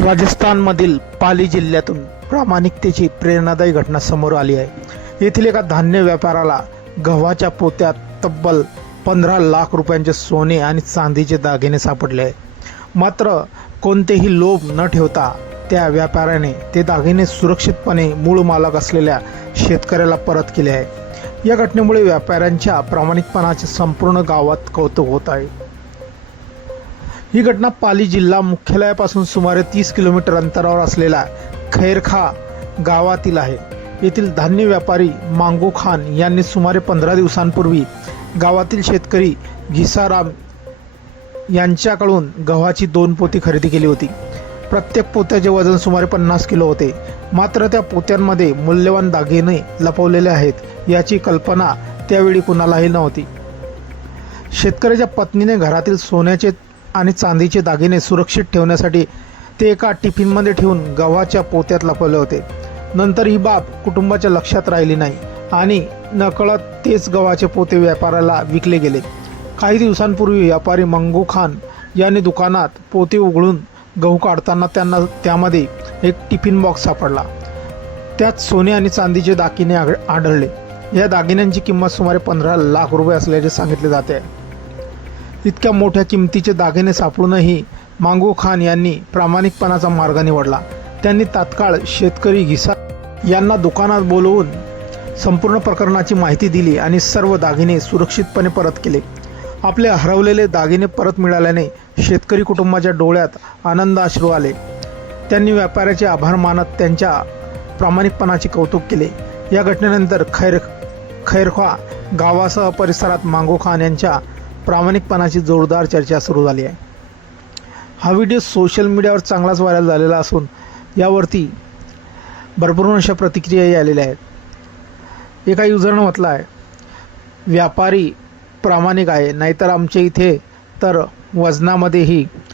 राजस्थानमधील पाली जिल्ह्यातून प्रामाणिकतेची प्रेरणादायी घटना समोर आली आहे। येथील एका धान्य व्यापाऱ्याला गव्हाच्या पोत्यात तब्बल 15 लाख रुपयांचे सोने आणि चांदीचे दागिने सापडले आहे। मात्र कोणतेही लोभ न ठेवता त्या व्यापाऱ्याने ते दागिने सुरक्षितपणे मूळ मालक असलेल्या शेतकऱ्याला परत केले आहे। या घटनेमुळे व्यापाऱ्यांच्या प्रामाणिकपणाचे संपूर्ण गावात कौतुक होत आहे। ही घटना पाली जिल्हा मुख्यालयापासून सुमारे 30 किलोमीटर अंतरावर असलेल्या खैरखा गावातील आहे। येथील धान्य व्यापारी मांगू खान यांनी सुमारे 15 दिवसांपूर्वी गावातील शेतकरी घिसाराम यांच्याकडून गव्हाची 2 पोती खरेदी केली होती। प्रत्येक पोत्याचे वजन सुमारे 50 किलो होते। मात्र त्या पोत्यांमध्ये मूल्यवान दागिने लपवलेले आहेत याची कल्पना त्यावेळी कुणालाही नव्हती। शेतकऱ्याच्या पत्नीने घरातील सोन्याचे आणि चांदीचे दागिने सुरक्षित ठेवण्यासाठी ते एका टिफिनमध्ये ठेवून गव्हाच्या पोत्यात लपवले होते। नंतर ही बाब कुटुंबाच्या लक्षात राहिली नाही आणि नकळत तेच गव्हाचे पोते व्यापाऱ्याला विकले गेले। काही दिवसांपूर्वी व्यापारी मंगू खान यांनी दुकानात पोते उघडून गहू काढताना त्यांना त्यामध्ये एक टिफिन बॉक्स सापडला। त्यात सोने आणि चांदीचे दागिने आढळले। या दागिन्यांची किंमत सुमारे 15 लाख रुपये असल्याचे सांगितले जाते। इतक्या मोठ्या किमतीचे दागिने सापडूनही मांगू खान यांनी प्रामाणिकपणाचा मार्ग निवडला। त्यांनी तात्काळ शेतकरी घिसा यांना दुकानात बोलवून संपूर्ण प्रकरणाची माहिती दिली आणि सर्व दागिने सुरक्षितपणे परत केले। आपले हरवलेले दागिने परत मिळाल्याने शेतकरी कुटुंबाच्या डोळ्यात आनंद अश्रू आले। त्यांनी व्यापाऱ्याचे आभार मानत त्यांच्या प्रामाणिकपणाचे कौतुक केले। या घटनेनंतर खैरखा गावासह परिसरात मांगू खान यांच्या प्रामाणिकपणाची जोरदार चर्चा सुरू झाली आहे। हा व्हिडिओ सोशल मीडियावर चांगलाच व्हायरल झालेला असून यावरती भरपूर अशा प्रतिक्रियाही आलेल्या आहेत। एका युजरनं म्हटलं आहे, व्यापारी प्रामाणिक आहे, नाहीतर आमच्या इथे तर वजनामध्येही